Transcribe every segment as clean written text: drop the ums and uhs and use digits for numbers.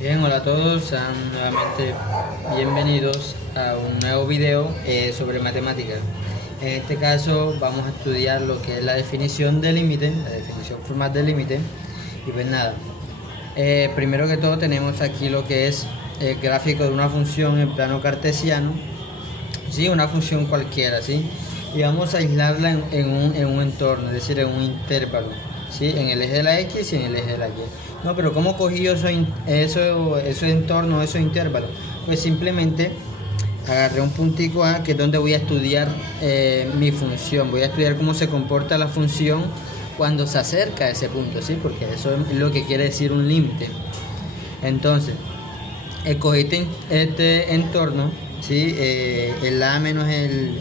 Bien, hola a todos, sean nuevamente bienvenidos a un nuevo video sobre matemáticas. En este caso vamos a estudiar lo que es la definición de límite, la definición formal del límite. Y pues nada, primero que todo tenemos aquí lo que es el gráfico de una función en plano cartesiano, ¿sí? Una función cualquiera, ¿sí? Y vamos a aislarla en un entorno, es decir, en un intervalo, ¿sí? En el eje de la X y en el eje de la Y. No, pero ¿cómo cogí yo esos entornos, esos intervalos? Pues simplemente agarré un puntico A, que es donde voy a estudiar mi función. Voy a estudiar cómo se comporta la función cuando se acerca a ese punto, ¿sí? Porque eso es lo que quiere decir un límite. Entonces, escogí este entorno, ¿sí? El A menos el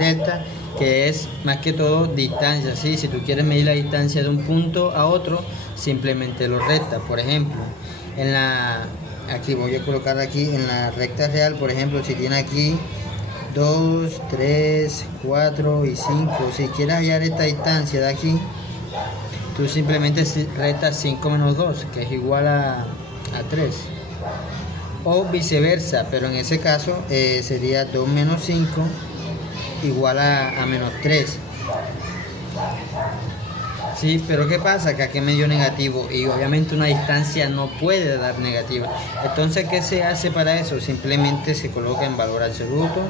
delta, que es más que todo distancia, ¿sí? Si tú quieres medir la distancia de un punto a otro, simplemente lo restas. Por ejemplo, aquí voy a colocar aquí en la recta real, por ejemplo, si tiene aquí 2, 3, 4 y 5, si quieres hallar esta distancia de aquí, tú simplemente restas 5 menos 2, que es igual a 3. O viceversa, pero en ese caso sería 2 menos 5 igual a menos 3. Sí, pero ¿qué pasa? Que aquí me dio negativo y obviamente una distancia no puede dar negativa. Entonces, ¿qué se hace para eso? Simplemente se coloca en valor absoluto,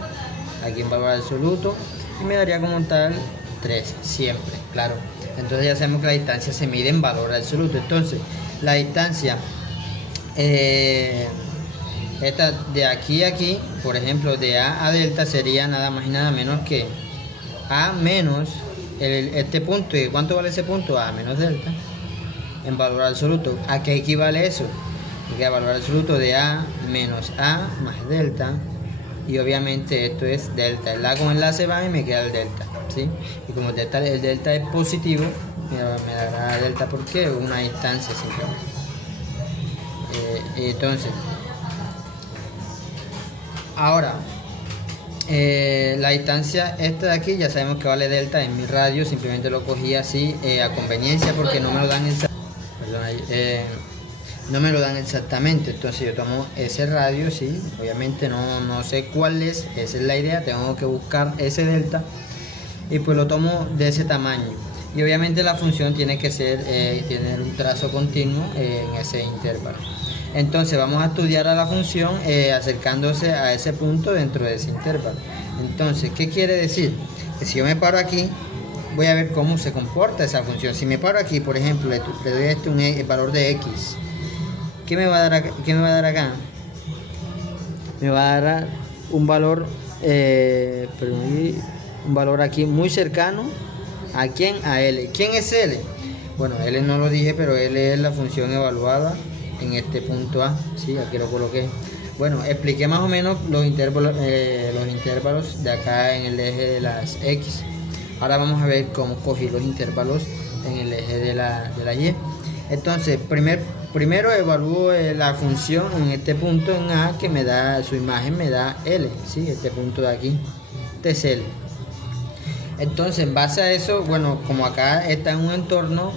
aquí en valor absoluto, y me daría como tal 3, siempre, claro. Entonces ya sabemos que la distancia se mide en valor absoluto. Entonces, la distancia esta de aquí a aquí, por ejemplo, de A a delta, sería nada más y nada menos que A menos este punto. ¿Y cuánto vale ese punto? A menos delta en valor absoluto. ¿A qué equivale eso? Que a valor absoluto de A menos A más delta. Y obviamente esto es delta. El A con el A se va y me queda el delta, ¿sí? Y como el delta es positivo, me dará delta porque es una distancia simplemente. Entonces, ahora, la distancia esta de aquí ya sabemos que vale delta en mi radio, simplemente lo cogí así a conveniencia porque no me lo dan no me lo dan exactamente. Entonces yo tomo ese radio, sí, obviamente no sé cuál es, esa es la idea, tengo que buscar ese delta y pues lo tomo de ese tamaño. Y obviamente la función tiene que tener un trazo continuo en ese intervalo. Entonces vamos a estudiar a la función acercándose a ese punto dentro de ese intervalo. Entonces, ¿qué quiere decir? Que si yo me paro aquí, voy a ver cómo se comporta esa función. Si me paro aquí, por ejemplo, le doy el valor de x, ¿qué me va a dar acá? ¿Qué me va a dar acá? Me va a dar un valor, un valor aquí muy cercano. ¿A quién? A L. ¿Quién es L? Bueno, L no lo dije, pero L es la función evaluada en este punto A, sí, aquí lo coloqué. Bueno, expliqué más o menos los intervalos de acá en el eje de las X. Ahora vamos a ver cómo cogí los intervalos en el eje de la Y. Entonces, primero evalúo la función en este punto en A, que me da su imagen, me da L, sí, este punto de aquí, este es L. Entonces, en base a eso, bueno, como acá está en un entorno,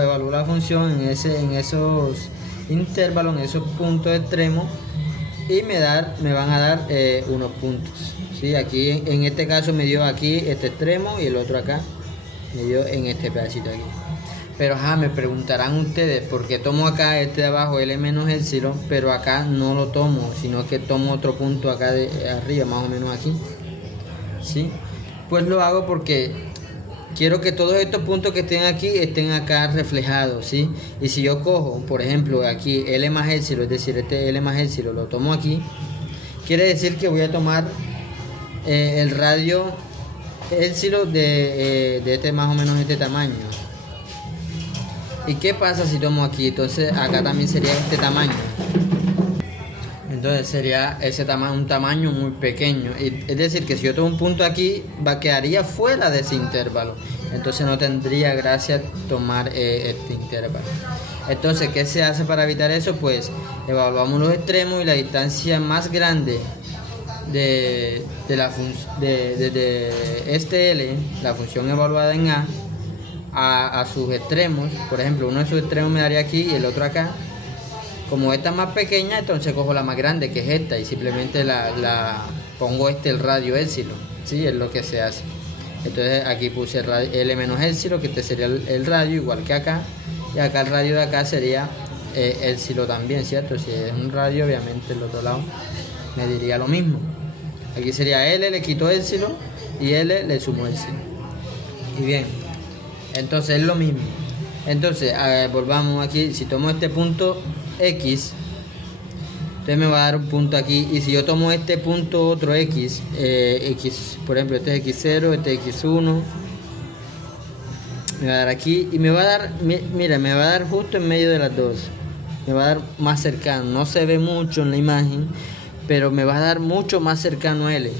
evalúo la función en esos intervalos, en esos puntos extremos, y me van a dar unos puntos, ¿sí? Aquí en este caso me dio aquí este extremo y el otro acá me dio en este pedacito aquí. Pero me preguntarán ustedes por qué tomo acá este de abajo L menos epsilon, pero acá no lo tomo, sino que tomo otro punto acá de arriba, más o menos aquí, ¿sí? Pues lo hago porque quiero que todos estos puntos que estén aquí estén acá reflejados, ¿sí? Y si yo cojo, por ejemplo, aquí L más epsilon, es decir, este L más epsilon lo tomo aquí, quiere decir que voy a tomar el radio epsilon de este más o menos este tamaño. ¿Y qué pasa si tomo aquí? Entonces acá también sería este tamaño. Entonces sería un tamaño muy pequeño. Es decir, que si yo tomo un punto aquí, quedaría fuera de ese intervalo. Entonces no tendría gracia tomar este intervalo. Entonces, ¿qué se hace para evitar eso? Pues evaluamos los extremos y la distancia más grande de este L, la función evaluada en A sus extremos. Por ejemplo, uno de sus extremos me daría aquí y el otro acá. Como esta es más pequeña, entonces cojo la más grande, que es esta, y simplemente la pongo el radio épsilon, ¿sí? Es lo que se hace. Entonces aquí puse L menos épsilon, que este sería el radio, igual que acá, y acá el radio de acá sería épsilon también, ¿cierto? Si es un radio, obviamente el otro lado me diría lo mismo. Aquí sería L, le quito épsilon, y L le sumo épsilon. Y bien, entonces es lo mismo. Entonces, volvamos aquí, si tomo este punto X, entonces me va a dar un punto aquí, y si yo tomo este punto otro X, X, por ejemplo, este es X0, este es X1, me va a dar aquí, y me va a dar, mira, me va a dar justo en medio de las dos, me va a dar más cercano, no se ve mucho en la imagen, pero me va a dar mucho más cercano a L.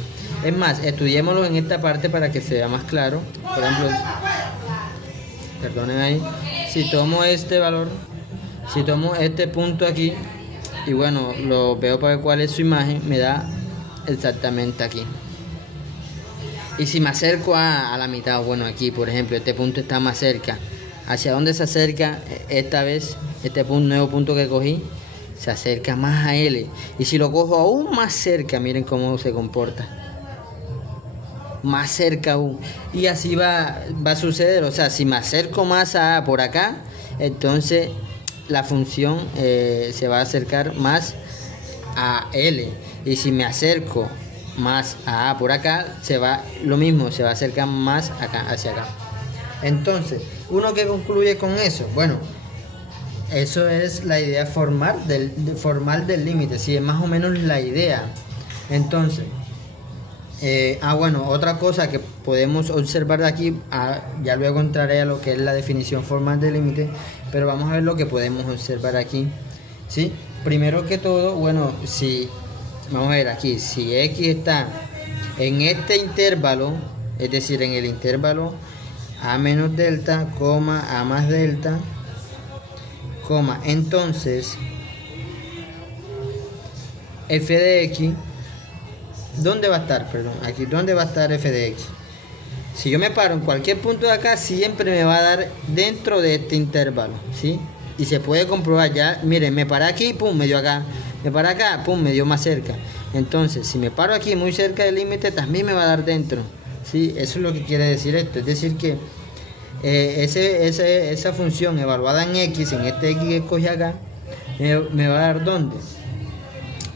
Es más, estudiémoslo en esta parte para que se vea más claro. Por ejemplo, perdonen ahí, si tomo este valor, si tomo este punto aquí, y bueno, lo veo para ver cuál es su imagen, me da exactamente aquí. Y si me acerco a la mitad, bueno, aquí por ejemplo, este punto está más cerca. ¿Hacia dónde se acerca esta vez? Este punto, nuevo punto que cogí, se acerca más a L. Y si lo cojo aún más cerca, miren cómo se comporta. Más cerca aún. Y así va a suceder. O sea, si me acerco más a por acá, entonces la función se va a acercar más a L. Y si me acerco más a por acá, se va lo mismo, se va a acercar más acá, hacia acá. Entonces, uno que concluye con eso, bueno, eso es la idea formal del límite, sí, es más o menos la idea. Entonces, bueno, otra cosa que podemos observar de aquí, ya luego entraré a lo que es la definición formal del límite, pero vamos a ver lo que podemos observar aquí, ¿sí? Primero que todo, bueno, si vamos a ver aquí, si X está en este intervalo, es decir, en el intervalo A menos delta, A más delta, entonces f de x, ¿dónde va a estar? Perdón, aquí, ¿dónde va a estar f de x? Si yo me paro en cualquier punto de acá, siempre me va a dar dentro de este intervalo, ¿sí? Y se puede comprobar ya, miren, me paré aquí, pum, me dio acá, me paré acá, pum, me dio más cerca. Entonces, si me paro aquí muy cerca del límite, también me va a dar dentro, ¿sí? Eso es lo que quiere decir esto, es decir que esa función evaluada en x, en este x que escogí acá, me va a dar ¿dónde?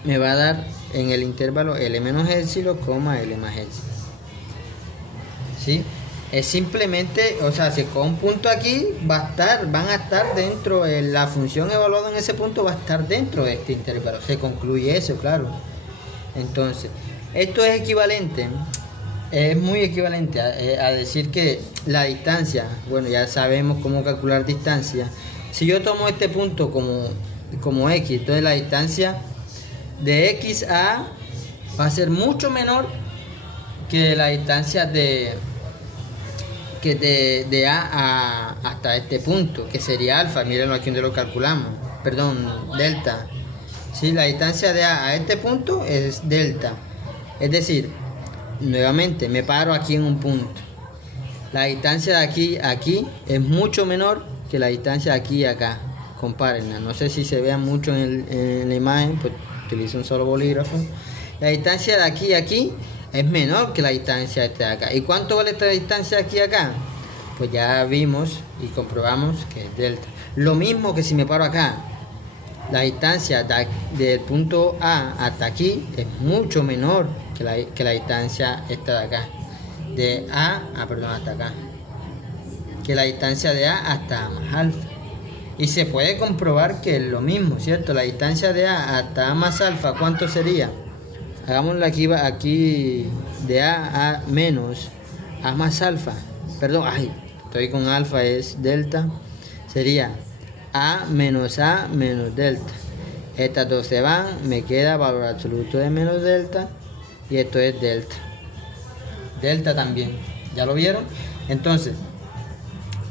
Me va a dar en el intervalo L menos épsilon, L más épsilon, ¿sí? Es simplemente, o sea, si con un punto aquí van a estar dentro, la función evaluada en ese punto va a estar dentro de este intervalo, se concluye eso, claro. Entonces, esto es equivalente, es muy equivalente a decir que la distancia, bueno, ya sabemos cómo calcular distancia. Si yo tomo este punto como x, entonces la distancia de x a va a ser mucho menor que la distancia de A hasta este punto, que sería alfa. Mírenlo aquí donde lo calculamos, perdón, delta. ¿Sí? La distancia de A a este punto es delta. Es decir, nuevamente me paro aquí en un punto. La distancia de aquí a aquí es mucho menor que la distancia de aquí a acá. Compárenla. No sé si se vean mucho en la imagen, pues utilizo un solo bolígrafo. La distancia de aquí a aquí es menor que la distancia de acá. ¿Y cuánto vale esta distancia de aquí a acá? Pues ya vimos y comprobamos que es delta. Lo mismo que si me paro acá. La distancia del punto A hasta aquí es mucho menor que la distancia esta de acá. De A, hasta acá. Que la distancia de A hasta A más alfa. Y se puede comprobar que es lo mismo, ¿cierto? La distancia de A hasta A más alfa, ¿cuánto sería? Hagámoslo aquí de A menos A más alfa. Perdón, estoy con alfa, es delta. Sería A menos delta. Estas dos se van, me queda valor absoluto de menos delta. Y esto es delta. Delta también. ¿Ya lo vieron? Entonces,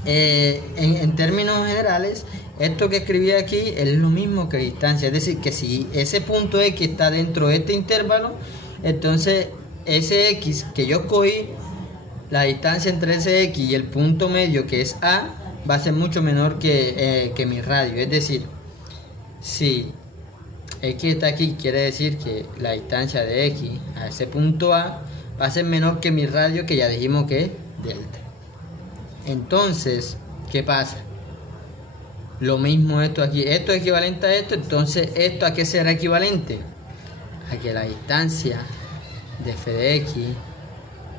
en términos generales, esto que escribí aquí es lo mismo que distancia. Es decir, que si ese punto X está dentro de este intervalo, entonces ese X que yo escogí, la distancia entre ese X y el punto medio que es A, va a ser mucho menor que mi radio. Es decir, si X está aquí, quiere decir que la distancia de X a ese punto A va a ser menor que mi radio, que ya dijimos que es delta. Entonces, ¿qué pasa? Lo mismo esto aquí, esto es equivalente a esto, entonces ¿esto a qué será equivalente? A que la distancia de f de x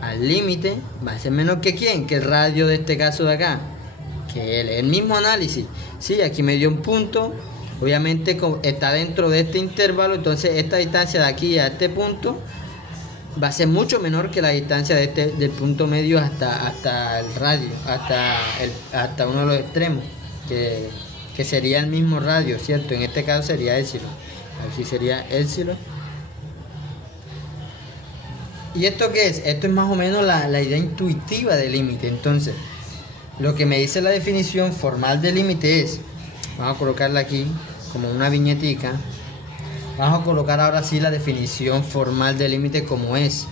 al límite va a ser menor que ¿quién? Que el radio de este caso de acá, que el mismo análisis. Sí, aquí me dio un punto, obviamente está dentro de este intervalo, entonces esta distancia de aquí a este punto va a ser mucho menor que la distancia de del punto medio hasta el radio, hasta uno de los extremos, que sería el mismo radio, ¿cierto? En este caso sería épsilon, aquí sería épsilon. ¿Y esto qué es? Esto es más o menos la idea intuitiva del límite. Entonces, lo que me dice la definición formal del límite es, vamos a colocarla aquí como una viñetica. Vamos a colocar ahora sí la definición formal del límite como es.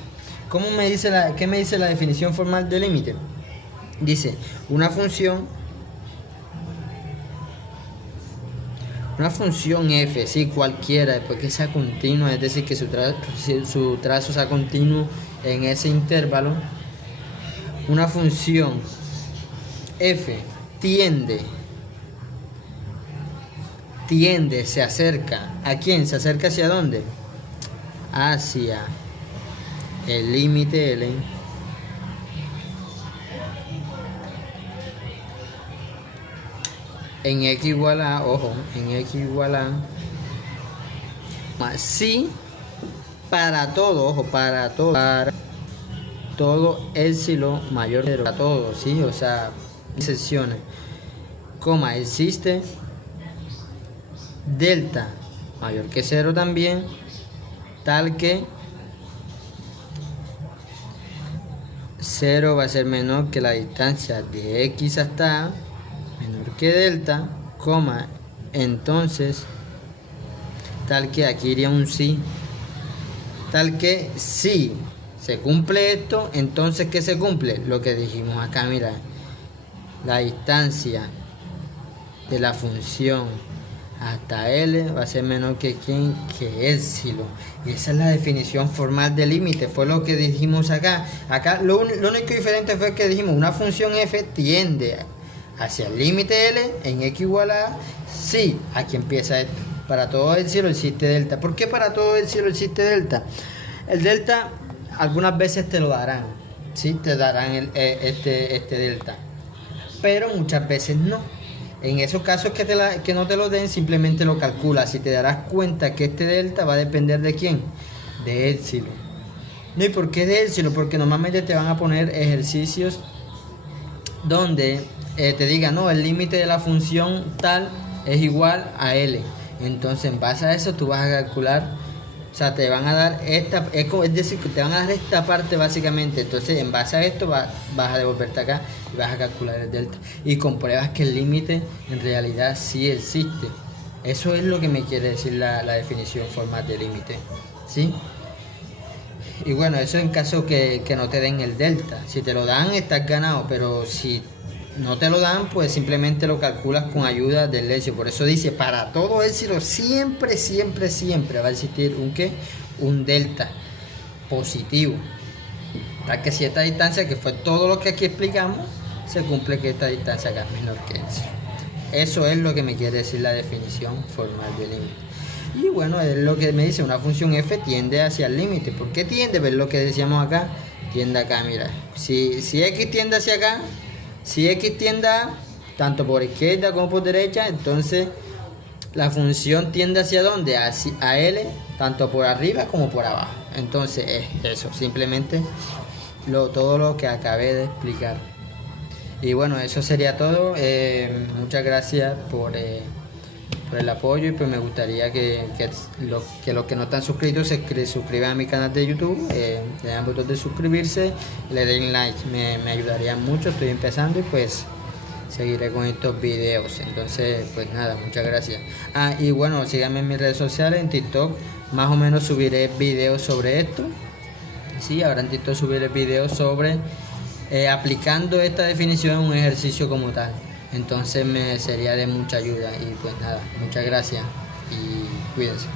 ¿Qué me dice la definición formal del límite? Dice, una función f, sí, cualquiera, después que sea continua, es decir, que su trazo sea continuo en ese intervalo. Una función f tiende, se acerca. ¿A quién? ¿Se acerca hacia dónde? Hacia el límite L en x igual a, ojo, en x igual a, sí, para todo, ojo, para todo épsilon mayor que 0, para todo, sí, o sea, excepciones, coma, existe delta mayor que 0 también, tal que 0 va a ser menor que la distancia de x hasta A, menor que delta, coma, entonces tal que aquí iría un sí, tal que si se cumple esto, entonces ¿qué se cumple? Lo que dijimos acá, mira, la distancia de la función hasta L va a ser menor que ¿quién? Que épsilon. Y esa es la definición formal del límite, fue lo que dijimos acá. Acá lo único diferente fue que dijimos una función f tiende hacia el límite L en x igual a, sí, aquí empieza esto. Para todo épsilon existe delta. ¿Por qué para todo épsilon existe delta? El delta algunas veces te lo darán, ¿sí? Te darán este delta, pero muchas veces no. En esos casos que no te lo den, simplemente lo calculas y te darás cuenta que este delta va a depender de ¿quién? De épsilon. ¿No? ¿Y por qué de épsilon? Porque normalmente te van a poner ejercicios donde te digan, no, el límite de la función tal es igual a L. Entonces, en base a eso, tú vas a calcular, o sea, te van a dar esta, es decir, que te van a dar esta parte básicamente. Entonces, en base a esto, vas a devolverte acá y vas a calcular el delta. Y compruebas que el límite en realidad sí existe. Eso es lo que me quiere decir la definición formal de límite, ¿sí? Y bueno, eso en caso que no te den el delta. Si te lo dan, estás ganado, pero si no te lo dan, pues simplemente lo calculas con ayuda del lepsilon. Por eso dice, para todo épsilon siempre va a existir un delta positivo, para que si esta distancia, que fue todo lo que aquí explicamos, se cumple que esta distancia acá es menor que épsilon. Eso es lo que me quiere decir la definición formal del límite. Y bueno, es lo que me dice, una función f tiende hacia el límite. ¿Por qué tiende? ¿Ves lo que decíamos acá? Tiende acá, mira, si x tiende hacia acá, si x tiende a, tanto por izquierda como por derecha, entonces la función tiende hacia dónde? A L, tanto por arriba como por abajo. Entonces es eso, simplemente todo lo que acabé de explicar. Y bueno, eso sería todo. Muchas gracias por el apoyo, y pues me gustaría que los que no están suscritos se suscriban a mi canal de YouTube, le dan botón de suscribirse, le den like, me ayudaría mucho. Estoy empezando y pues seguiré con estos videos. Entonces pues nada, muchas gracias. Y bueno, síganme en mis redes sociales, en TikTok más o menos subiré videos sobre esto. Sí, ahora en TikTok subiré videos sobre aplicando esta definición en un ejercicio como tal. Entonces me sería de mucha ayuda. Y pues nada, muchas gracias y cuídense.